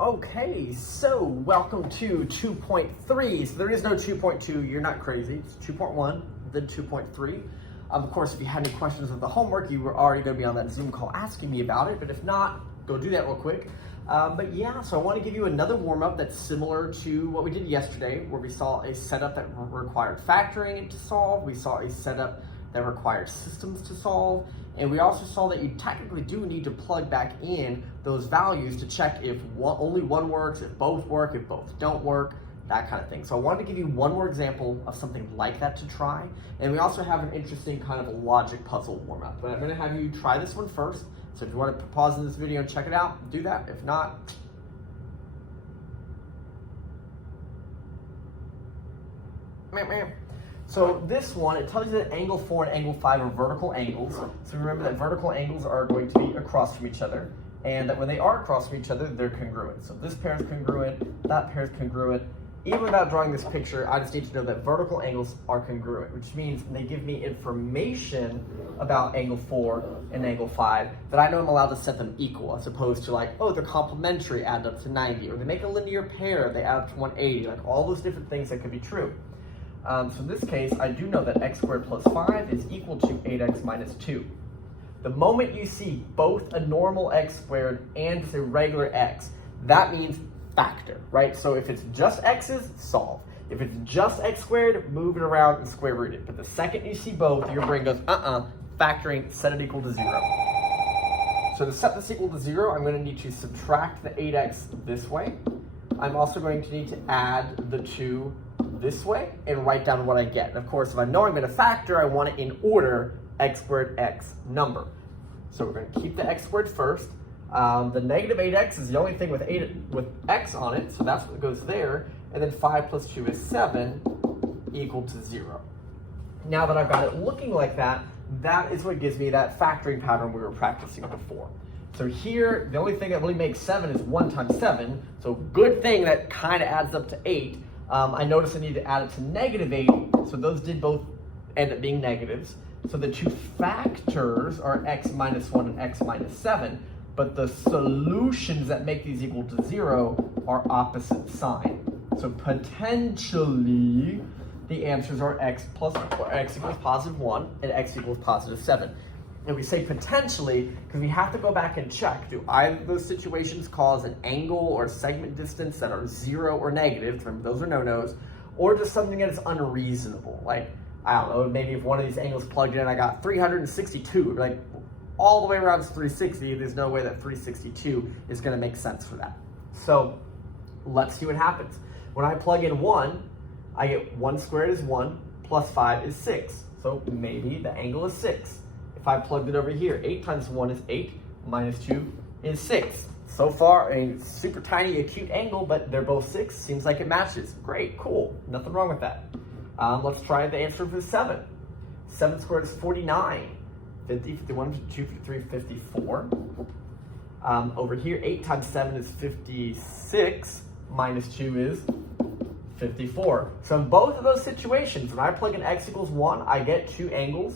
Okay, so welcome to 2.3. So there is no 2.2, you're not crazy. It's 2.1, then 2.3. Of course, if you had any questions with the homework, you were already going to be on that Zoom call asking me about it. But if not, go do that real quick. But yeah, so I want to give you another warm-up that's similar to what we did yesterday, where we saw a setup that required factoring to solve. We saw a setup that required systems to solve. And we also saw that you technically do need to plug back in those values to check if only one works, if both work, if both don't work, that kind of thing. So I wanted to give you one more example of something like that to try. And we also have an interesting kind of a logic puzzle warm-up. But I'm going to have you try this one first. So if you want to pause in this video and check it out, do that. If not, so this one, it tells you that angle 4 and angle 5 are vertical angles. So remember that vertical angles are going to be across from each other, and that when they are across from each other, they're congruent. So this pair is congruent, that pair is congruent. Even without drawing this picture, I just need to know that vertical angles are congruent, which means they give me information about angle 4 and angle 5 that I know I'm allowed to set them equal, as opposed to like, oh, they're complementary, add up to 90, or they make a linear pair, they add up to 180, like all those different things that could be true. So in this case, I do know that x squared plus 5 is equal to 8x minus 2. The moment you see both a normal x squared and just a regular x, that means factor, right? So if it's just x's, solve. If it's just x squared, move it around and square root it. But the second you see both, your brain goes, factoring, set it equal to 0. So to set this equal to 0, I'm going to need to subtract the 8x this way. I'm also going to need to add the 2 this way and write down what I get. And of course, if I know I'm going to factor, I want it in order x squared x number. So we're going to keep the x squared first. The negative 8x is the only thing with x on it, so that's what goes there. And then 5 plus 2 is 7 equal to 0. Now that I've got it looking like that, that is what gives me that factoring pattern we were practicing before. So here, the only thing that really makes 7 is 1 times 7. So good thing that kind of adds up to 8. I noticed I need to add it to negative 8, so those did both end up being negatives. So the two factors are x minus 1 and x minus 7, but the solutions that make these equal to 0 are opposite sign. So potentially, the answers are x equals positive 1 and x equals positive 7. And we say potentially because we have to go back and check, do either of those situations cause an angle or segment distance that are 0 or negative, remember those are no-nos, or just something that is unreasonable, like, I don't know, maybe if one of these angles plugged in, I got 362, like all the way around is 360, there's no way that 362 is going to make sense for that. So let's see what happens. When I plug in 1, I get 1 squared is 1, plus 5 is 6, so maybe the angle is 6. If I plugged it over here, 8 times 1 is 8, minus 2 is 6. So far, a super tiny acute angle, but they're both 6. Seems like it matches. Great, cool. Nothing wrong with that. Let's try the answer for 7. 7 squared is 49. 50, 51, 52, 53, 54. Over here, 8 times 7 is 56. Minus 2 is 54. So in both of those situations, when I plug in x equals 1, I get 2 angles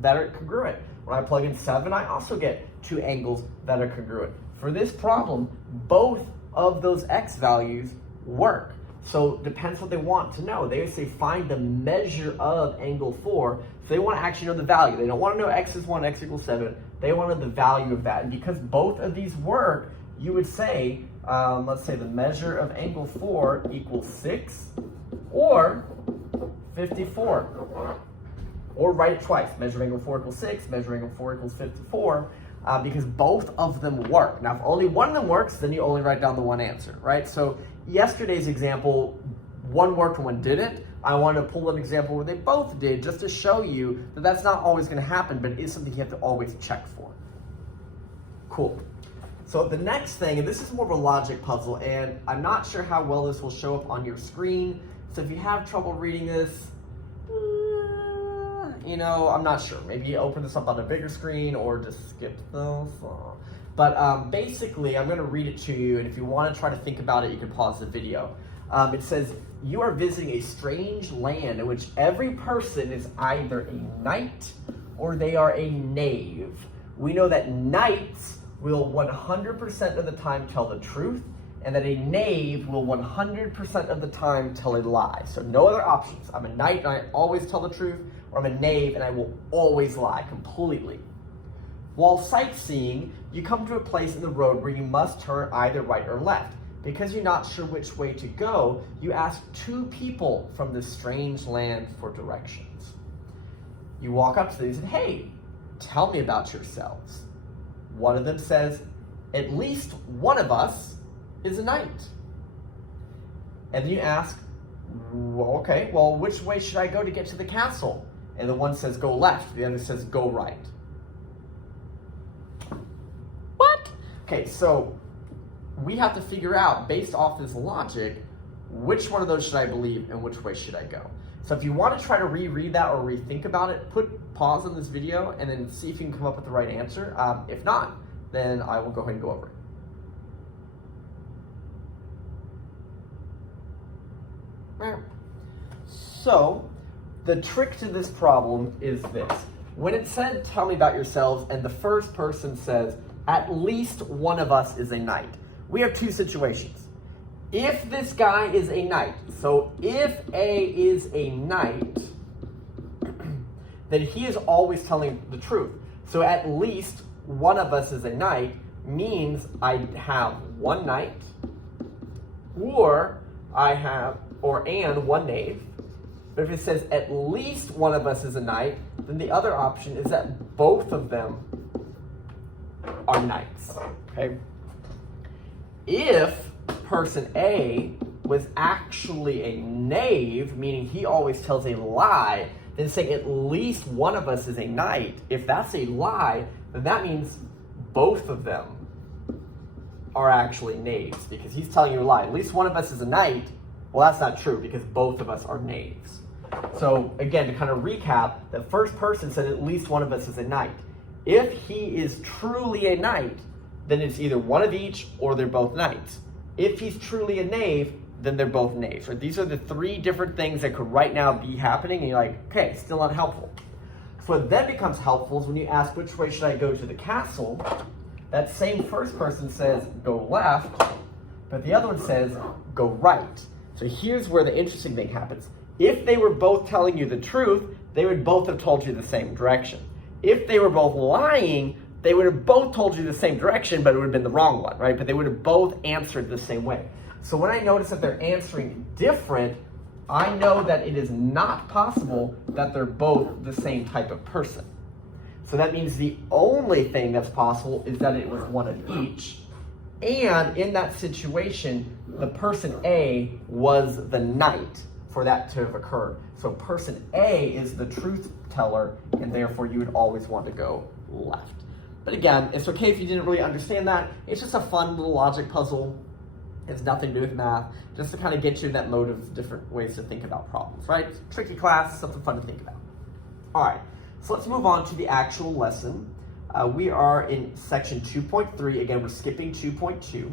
that are congruent. When I plug in 7, I also get 2 angles that are congruent. For this problem, both of those x values work. So depends what they want to know. They say find the measure of angle 4. So they want to actually know the value. They don't want to know x is 1, x equals 7. They want to know the value of that. And because both of these work, you would say, let's say the measure of angle 4 equals 6 or 54. Or write it twice. Measure of angle 4 equals 6, measure of angle 4 equals 54, because both of them work. Now, if only one of them works, then you only write down the one answer, right? So yesterday's example, one worked and one didn't. I wanted to pull an example where they both did just to show you that that's not always going to happen, but it is something you have to always check for. Cool. So the next thing, and this is more of a logic puzzle, and I'm not sure how well this will show up on your screen. So if you have trouble reading this, you know, I'm not sure. Maybe you open this up on a bigger screen or just skip those. But basically, I'm going to read it to you, and if you want to try to think about it, you can pause the video. It says, you are visiting a strange land in which every person is either a knight or they are a knave. We know that knights will 100% of the time tell the truth, and that a knave will 100% of the time tell a lie. So no other options. I'm a knight and I always tell the truth, or I'm a knave and I will always lie completely. While sightseeing, you come to a place in the road where you must turn either right or left. Because you're not sure which way to go, you ask two people from this strange land for directions. You walk up to them and say, hey, tell me about yourselves. One of them says, at least one of us is a knight. And then you ask, well, okay, well, which way should I go to get to the castle? And the one says, go left. The other says, go right. What? Okay, so we have to figure out, based off this logic, which one of those should I believe and which way should I go? So if you want to try to reread that or rethink about it, put pause on this video and then see if you can come up with the right answer. If not, then I will go ahead and go over it. So the trick to this problem is this. When it said, tell me about yourselves, and the first person says, at least one of us is a knight, we have two situations. If this guy is a knight, so if A is a knight, then he is always telling the truth. So at least one of us is a knight means I have one knight, or and one knave. But if it says at least one of us is a knight, then the other option is that both of them are knights. Okay? If person A was actually a knave, meaning he always tells a lie, then saying at least one of us is a knight, if that's a lie, then that means both of them are actually knaves, because he's telling you a lie. At least one of us is a knight. Well, that's not true, because both of us are knaves. So again, to kind of recap, the first person said at least one of us is a knight. If he is truly a knight, then it's either one of each or they're both knights. If he's truly a knave, then they're both knaves. Right? These are the three different things that could right now be happening, and you're like, okay, still not helpful. So what then becomes helpful is when you ask which way should I go to the castle, that same first person says go left, but the other one says go right. So here's where the interesting thing happens. If they were both telling you the truth, they would both have told you the same direction. If they were both lying, they would have both told you the same direction, but it would have been the wrong one, right? But they would have both answered the same way. So when I notice that they're answering different, I know that it is not possible that they're both the same type of person. So that means the only thing that's possible is that it was one of each. And in that situation, the person A was the knight for that to have occurred. So person A is the truth teller, and therefore you would always want to go left. But again, it's okay if you didn't really understand that. It's just a fun little logic puzzle. It's nothing to do with math, just to kind of get you in that mode of different ways to think about problems, right? Tricky class, something fun to think about. All right, so let's move on to the actual lesson. We are in section 2.3. Again, we're skipping 2.2,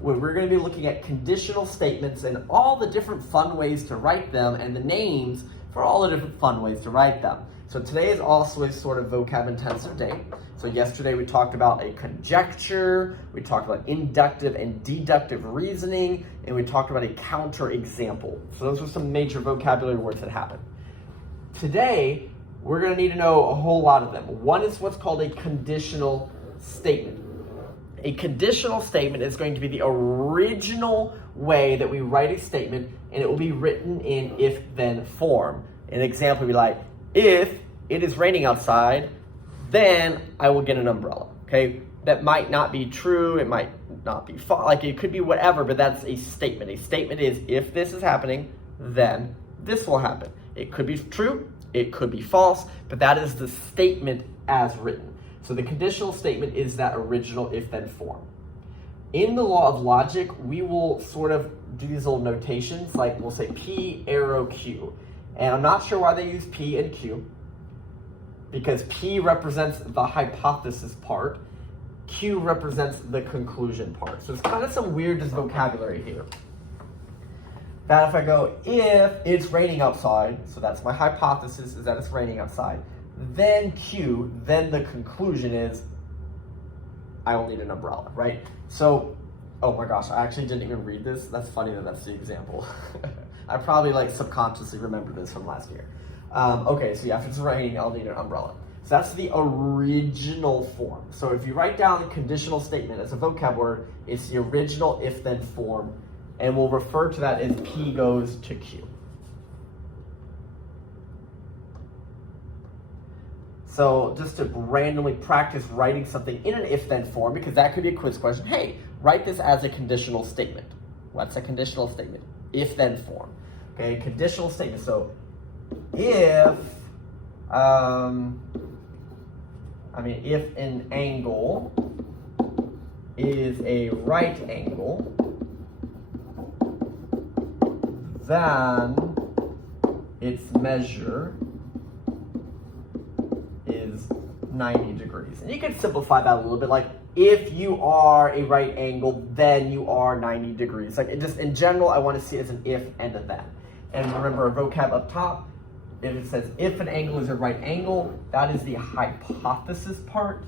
where we're going to be looking at conditional statements and all the different fun ways to write them and the names for all the different fun ways to write them. So today is also a sort of vocab intensive day. So yesterday we talked about a conjecture, we talked about inductive and deductive reasoning, and we talked about a counter example. So those are some major vocabulary words that happen. Today, we're going to need to know a whole lot of them. One is what's called a conditional statement. A conditional statement is going to be the original way that we write a statement, and it will be written in if-then form. An example would be like, if it is raining outside, then I will get an umbrella. Okay, that might not be true. It might not be false. Like it could be whatever, but that's a statement. A statement is if this is happening, then this will happen. It could be true. It could be false, but that is the statement as written. So the conditional statement is that original if-then form. In the law of logic, we will sort of do these little notations, like we'll say P arrow Q. And I'm not sure why they use P and Q, because P represents the hypothesis part, Q represents the conclusion part. So it's kind of some weird vocabulary here. That if I go, if it's raining outside, so that's my hypothesis is that it's raining outside, then Q, then the conclusion is I will need an umbrella, right? So Oh my gosh, I actually didn't even read this. That's funny that that's the example. I probably like subconsciously remembered this from last year. Okay, so yeah, if it's raining, I'll need an umbrella. So that's the original form. So if you write down the conditional statement as a vocab word, it's the original if-then form, and we'll refer to that as P goes to Q. So just to randomly practice writing something in an if-then form, because that could be a quiz question. Hey, write this as a conditional statement. What's a conditional statement? If-then form. Okay, conditional statement. So if, if an angle is a right angle, then its measure is 90 degrees. And you can simplify that a little bit, like if you are a right angle, then you are 90 degrees. Like it just in general, I want to see it as an if and a then. And remember a vocab up top, if it says if an angle is a right angle, that is the hypothesis part.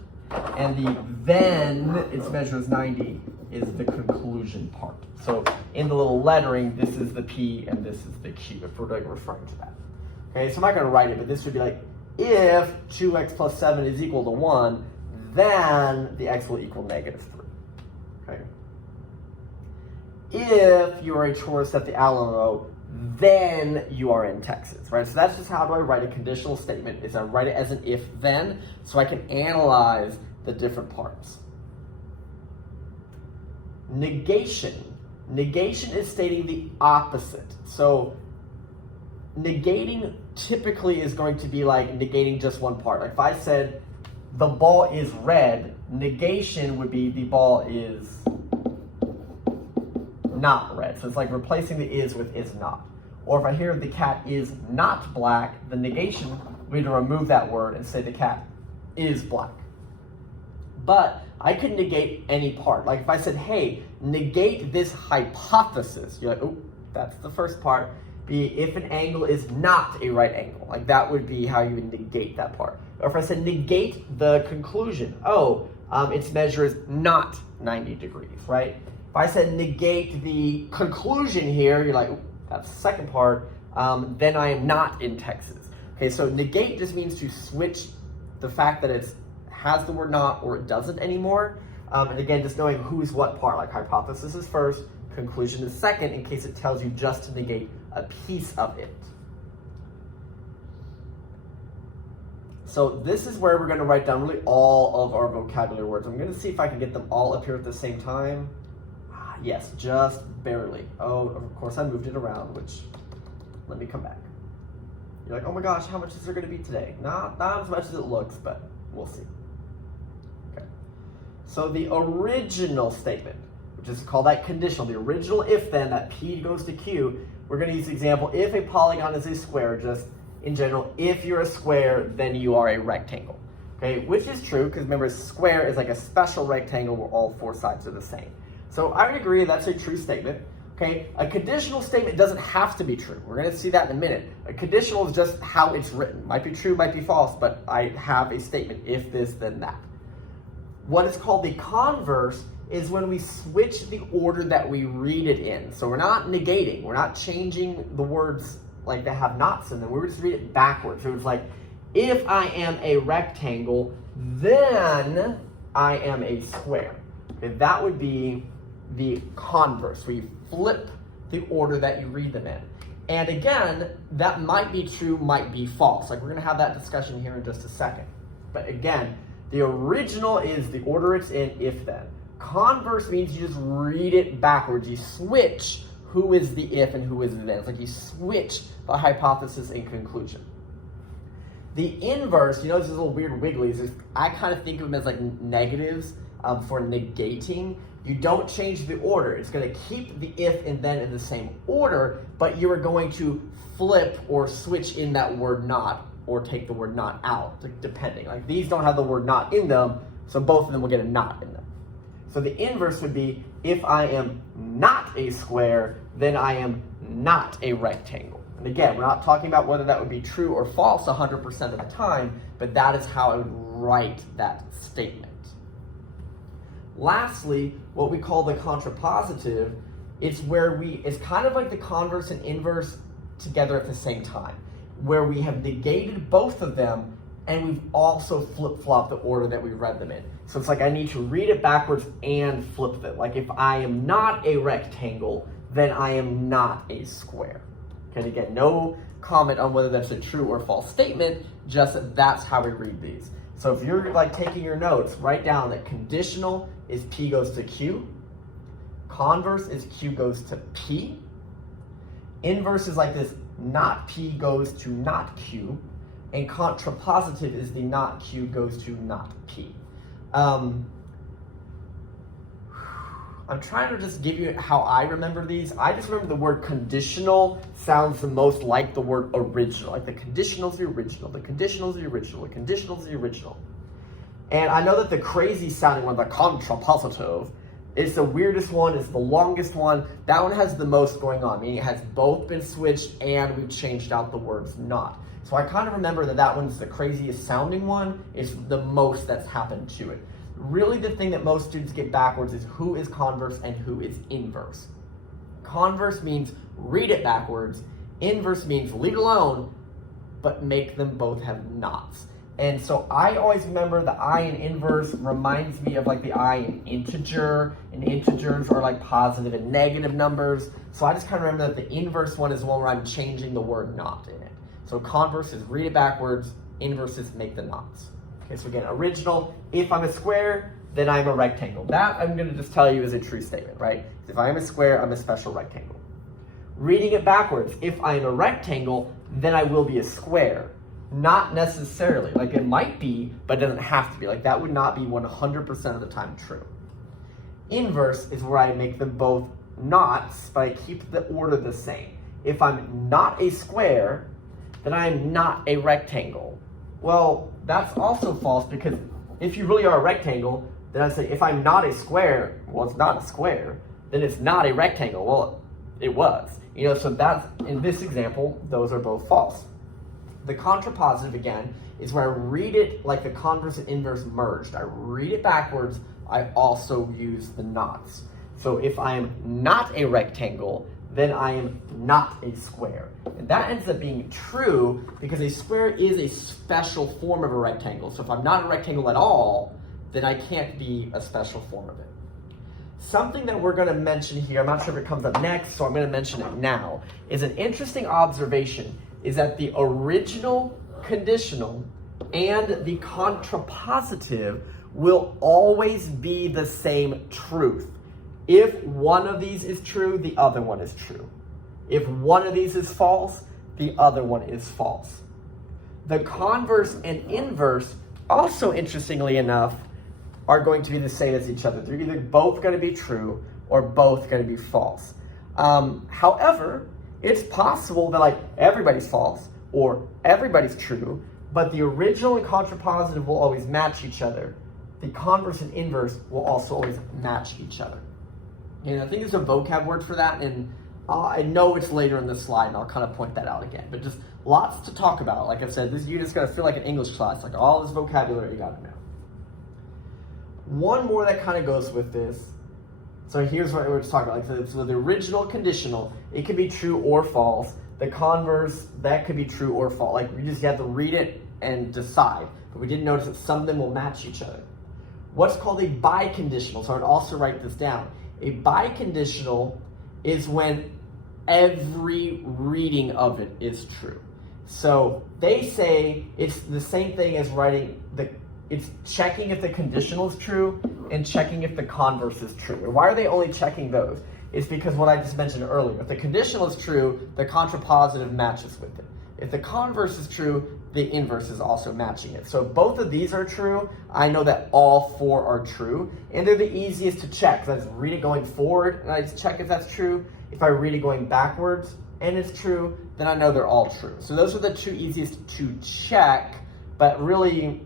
And the then its measure is 90 is the conclusion part. So in the little lettering, this is the P and this is the Q if we're like referring to that. Okay, so I'm not going to write it, but this would be like if 2x plus 7 is equal to 1, then the x will equal negative 3. Okay. If you are a tourist at the Alamo, then you are in Texas, right? So that's just how do I write a conditional statement, is I write it as an if-then, so I can analyze the different parts. Negation. Negation is stating the opposite. So negating typically is going to be like negating just one part. Like if I said the ball is red, negation would be the ball is not red. So it's like replacing the is with is not. Or if I hear the cat is not black, the negation would be to remove that word and say the cat is black. But I could negate any part. Like if I said, hey, negate this hypothesis, you're like, oh, that's the first part. Be if an angle is not a right angle. Like that would be how you would negate that part. Or if I said negate the conclusion, its measure is not 90 degrees, right? If I said negate the conclusion here, you're like, that's the second part, then I am not in Texas. Okay, so negate just means to switch the fact that it has the word not or it doesn't anymore. And again, just knowing who's what part, like hypothesis is first, conclusion is second, in case it tells you just to negate a piece of it. So this is where we're going to write down really all of our vocabulary words. I'm going to see if I can get them all up here at the same time. Yes, just barely. Oh, of course I moved it around, which, let me come back. You're like, oh my gosh, how much is there going to be today? Not as much as it looks, but we'll see. Okay. So the original statement, which is called that conditional, the original if-then, that P goes to Q, we're going to use the example, if a polygon is a square, just in general, if you're a square, then you are a rectangle. Okay, which is true, because remember, a square is like a special rectangle where all four sides are the same. So I would agree that's a true statement. Okay, a conditional statement doesn't have to be true. We're going to see that in a minute. A conditional is just how it's written. Might be true, might be false, but I have a statement, if this, then that. What is called the converse is when we switch the order that we read it in. So we're not negating, we're not changing the words like that have nots in them. We just read it backwards. So it's like, if I am a rectangle, then I am a square. Okay, that would be the converse, where you flip the order that you read them in. And again, that might be true, might be false. Like we're going to have that discussion here in just a second. But again, the original is the order it's in, if then. Converse means you just read it backwards. You switch who is the if and who is the then. It's like you switch the hypothesis and conclusion. The inverse, you know, these little weird wigglies, I kind of think of them as like negatives for negating. You don't change the order. It's going to keep the if and then in the same order, but you are going to flip or switch in that word not, or take the word not out, depending. Like these don't have the word not in them, so both of them will get a not in them. So the inverse would be, if I am not a square, then I am not a rectangle. And again, we're not talking about whether that would be true or false 100% of the time, but that is how I would write that statement. Lastly, what we call the contrapositive, it's where it's kind of like the converse and inverse together at the same time, where we have negated both of them and we've also flip-flopped the order that we read them in. So it's like I need to read it backwards and flip it. Like if I am not a rectangle, then I am not a square. Okay, and again, no comment on whether that's a true or false statement, just that's how we read these. So if you're like taking your notes, write down that conditional is P goes to Q, converse is Q goes to P, inverse is like this, not P goes to not Q, and contrapositive is the not Q goes to not P. I'm trying to just give you how I remember these. I just remember the word conditional sounds the most like the word original. Like the conditional is the original, the conditional is the original, the conditional is the original. And I know that the crazy sounding one, the contrapositive, is the weirdest one, is the longest one. That one has the most going on, meaning it has both been switched and we've changed out the words not. So I kind of remember that one's the craziest sounding one. It's the most that's happened to it. Really the thing that most students get backwards is who is converse and who is inverse. Converse means read it backwards. Inverse means leave it alone, but make them both have nots. And so I always remember the I in inverse reminds me of like the I in integer, and integers are like positive and negative numbers. So I just kind of remember that the inverse one is the one where I'm changing the word not in it. So converse is read it backwards, inverse is make the knots. Okay, so again, original, if I'm a square, then I'm a rectangle. That I'm going to just tell you is a true statement, right? If I am a square, I'm a special rectangle. Reading it backwards, if I am a rectangle, then I will be a square. Not necessarily. Like it might be, but it doesn't have to be. Like that would not be 100% of the time true. Inverse is where I make them both knots, but I keep the order the same. If I'm not a square, then I am not a rectangle. Well, that's also false, because if you really are a rectangle, then I'd say if I'm not a square, well, it's not a square, then it's not a rectangle. Well, it was. So that's, in this example, those are both false. The contrapositive, again, is where I read it like the converse and inverse merged. I read it backwards, I also use the knots. So if I am not a rectangle, then I am not a square. And that ends up being true because a square is a special form of a rectangle. So if I'm not a rectangle at all, then I can't be a special form of it. Something that we're going to mention here, I'm not sure if it comes up next, so I'm going to mention it now, is an interesting observation is that the original conditional and the contrapositive will always be the same truth. If one of these is true, the other one is true. If one of these is false, the other one is false. The converse and inverse, also interestingly enough, are going to be the same as each other. They're either both going to be true or both going to be false. However, it's possible that like everybody's false or everybody's true, but the original and contrapositive will always match each other. The converse and inverse will also always match each other. And I think there's a vocab word for that, and I know it's later in the slide, and I'll kind of point that out again. But just lots to talk about. Like I said, this unit's going to feel like an English class, like all this vocabulary you got to know. One more that kind of goes with this. So here's what we're just talking about. Like, so the original conditional, it can be true or false. The converse, that could be true or false. Like we just have to read it and decide. But we didn't notice that some of them will match each other. What's called a biconditional, so I would also write this down. A biconditional is when every reading of it is true. So they say it's the same thing as writing it's checking if the conditional is true and checking if the converse is true. And why are they only checking those? It's because what I just mentioned earlier. If the conditional is true, the contrapositive matches with it. If the converse is true, the inverse is also matching it. So if both of these are true, I know that all four are true, and they're the easiest to check. So I just read it going forward, and I just check if that's true. If I read it going backwards, and it's true, then I know they're all true. So those are the two easiest to check, but really,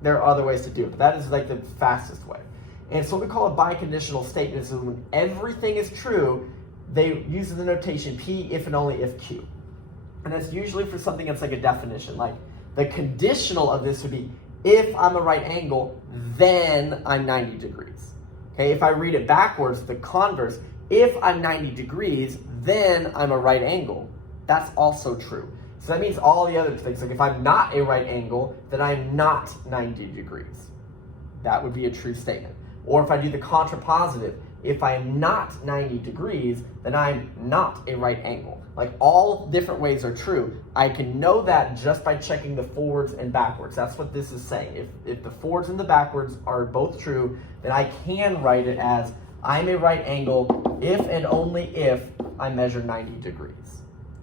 there are other ways to do it. But that is like the fastest way. And so what we call a biconditional statement is when everything is true, they use the notation P if and only if Q. And that's usually for something that's like a definition. Like the conditional of this would be, if I'm a right angle, then I'm 90 degrees. Okay, if I read it backwards, the converse, if I'm 90 degrees, then I'm a right angle. That's also true. So that means all the other things, like if I'm not a right angle, then I'm not 90 degrees. That would be a true statement. Or if I do the contrapositive, if I'm not 90 degrees, then I'm not a right angle. Like all different ways are true. I can know that just by checking the forwards and backwards. That's what this is saying. If the forwards and the backwards are both true, then I can write it as I'm a right angle if and only if I measure 90 degrees.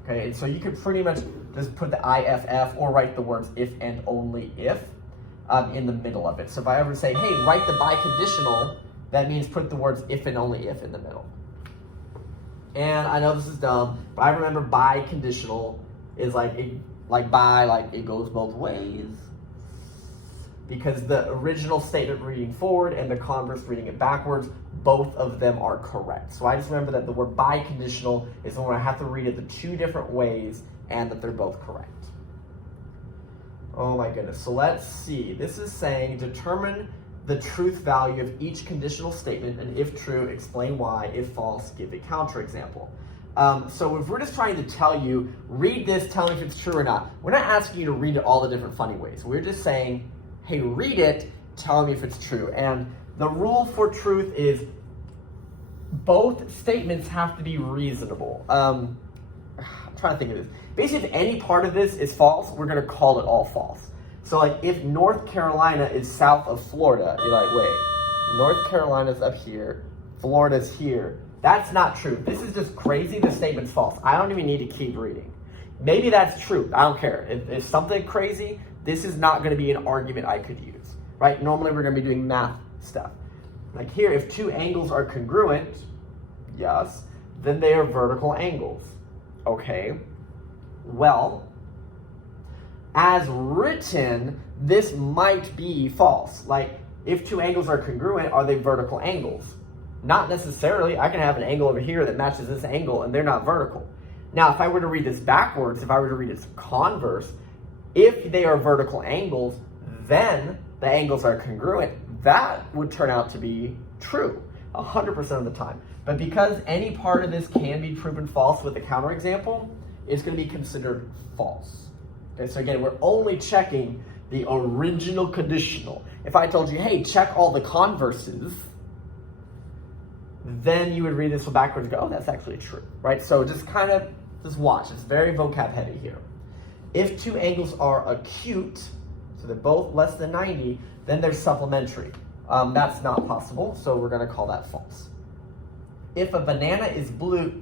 Okay, and so you could pretty much just put the IFF or write the words if and only if in the middle of it. So if I ever say, hey, write the biconditional, that means put the words if and only if in the middle. And I know this is dumb, but I remember biconditional is like it goes both ways, because the original statement reading forward and the converse reading it backwards, both of them are correct. So I just remember that the word biconditional is when I have to read it the two different ways and that they're both correct. Oh my goodness. So let's see. This is saying determine the truth value of each conditional statement, and if true, explain why. If false, give a counterexample. So if we're just trying to tell you, read this, tell me if it's true or not. We're not asking you to read it all the different funny ways. We're just saying, hey, read it, tell me if it's true. And the rule for truth is both statements have to be reasonable. I'm trying to think of this. Basically, if any part of this is false, we're going to call it all false. So like if North Carolina is south of Florida, you're like, wait, North Carolina's up here, Florida's here. That's not true. This is just crazy. The statement's false. I don't even need to keep reading. Maybe that's true. I don't care. If something crazy, this is not going to be an argument I could use, right? Normally we're going to be doing math stuff. Like here, if two angles are congruent, yes, then they are vertical angles. Okay, well, as written, this might be false. Like, if two angles are congruent, are they vertical angles? Not necessarily. I can have an angle over here that matches this angle, and they're not vertical. Now, if I were to read this backwards, if I were to read its converse, if they are vertical angles, then the angles are congruent. That would turn out to be true 100% of the time. But because any part of this can be proven false with a counterexample, it's going to be considered false. Okay, so again, we're only checking the original conditional. If I told you, hey, check all the converses, then you would read this one backwards and go, oh, that's actually true, right? So just watch. It's very vocab heavy here. If two angles are acute, so they're both less than 90, then they're supplementary. That's not possible, so we're going to call that false. If a banana is blue,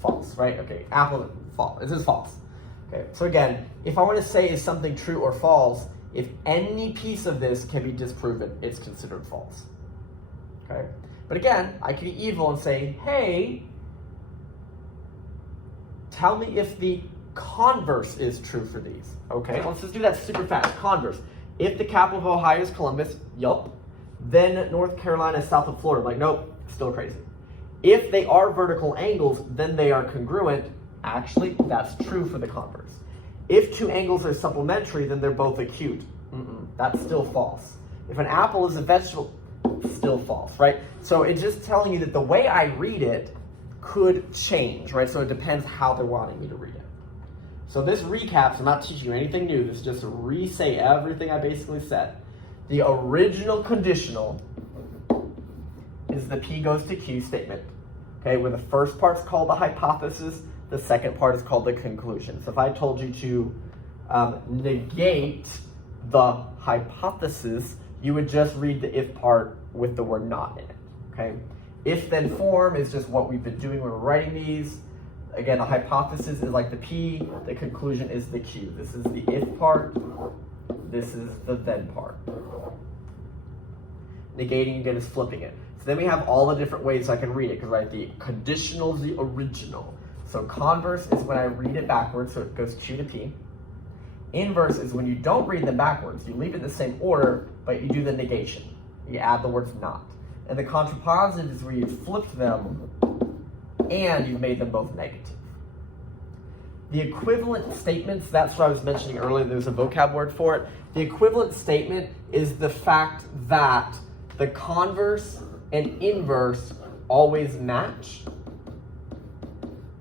false, right? Okay, apple, false. This is false. Okay, so again, if I want to say is something true or false, if any piece of this can be disproven, it's considered false. Okay, but again, I can be evil and say, hey, tell me if the converse is true for these. Okay, let's just do that super fast. Converse. If the capital of Ohio is Columbus, yup. Then North Carolina is south of Florida. Like, nope, still crazy. If they are vertical angles, then they are congruent. Actually, that's true for the converse. If two angles are supplementary, then they're both acute. That's still false. If an apple is a vegetable, still false, right? So it's just telling you that the way I read it could change, right? So it depends how they're wanting me to read it. So this recaps, I'm not teaching you anything new. This is just to re-say everything I basically said. The original conditional is the P goes to Q statement, okay, where the first part's called the hypothesis, the second part is called the conclusion. So if I told you to negate the hypothesis, you would just read the if part with the word not in it, okay? If then form is just what we've been doing when we're writing these. Again, the hypothesis is like the P, the conclusion is the Q. This is the if part, this is the then part. Negating again is flipping it. So then we have all the different ways I can read it, because right, the conditional is the original. So converse is when I read it backwards, so it goes Q to P. Inverse is when you don't read them backwards. You leave it in the same order, but you do the negation. You add the words not. And the contrapositive is where you flipped them and you've made them both negative. The equivalent statements, that's what I was mentioning earlier, there's a vocab word for it. The equivalent statement is the fact that the converse and inverse always match,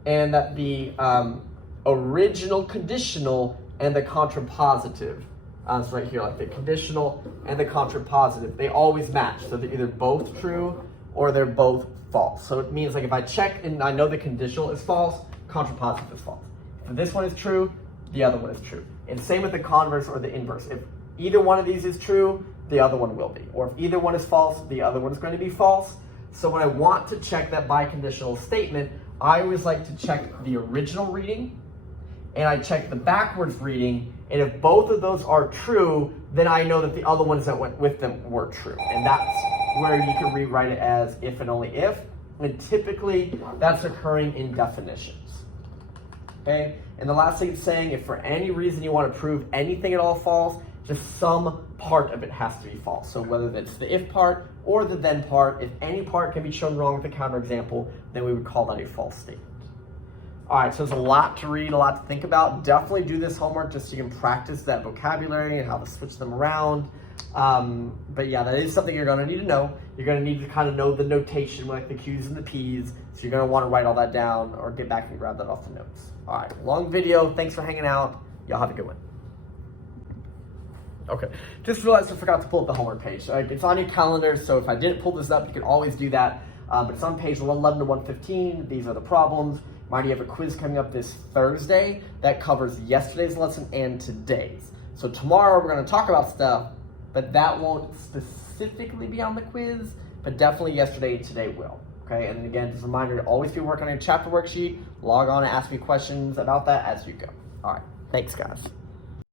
and that the original conditional and the contrapositive, it's right here, like the conditional and the contrapositive, they always match. So they're either both true or they're both false. So it means like if I check and I know the conditional is false, contrapositive is false. If this one is true, the other one is true. And same with the converse or the inverse. If either one of these is true, the other one will be. Or if either one is false, the other one is going to be false. So when I want to check that biconditional statement, I always like to check the original reading and I check the backwards reading. And if both of those are true, then I know that the other ones that went with them were true. And that's where you can rewrite it as if and only if. And typically that's occurring in definitions. Okay? And the last thing it's saying, if for any reason you want to prove anything at all false, just some part of it has to be false. So whether it's the if part or the then part, if any part can be shown wrong with a counterexample, then we would call that a false statement. All right, so there's a lot to read, a lot to think about. Definitely do this homework just so you can practice that vocabulary and how to switch them around. But yeah, that is something you're going to need to know. You're going to need to kind of know the notation, like the Q's and the P's. So you're going to want to write all that down or get back and grab that off the notes. All right, long video. Thanks for hanging out. Y'all have a good one. Okay, just realized I forgot to pull up the homework page. It's on your calendar, so if I didn't pull this up, you can always do that. But it's on page 111 to 115. These are the problems. Mind you, have a quiz coming up this Thursday that covers yesterday's lesson and today's. So tomorrow we're going to talk about stuff, but that won't specifically be on the quiz, but definitely yesterday and today will. Okay, and again, just a reminder to always be working on your chapter worksheet. Log on and ask me questions about that as you go. All right, thanks guys.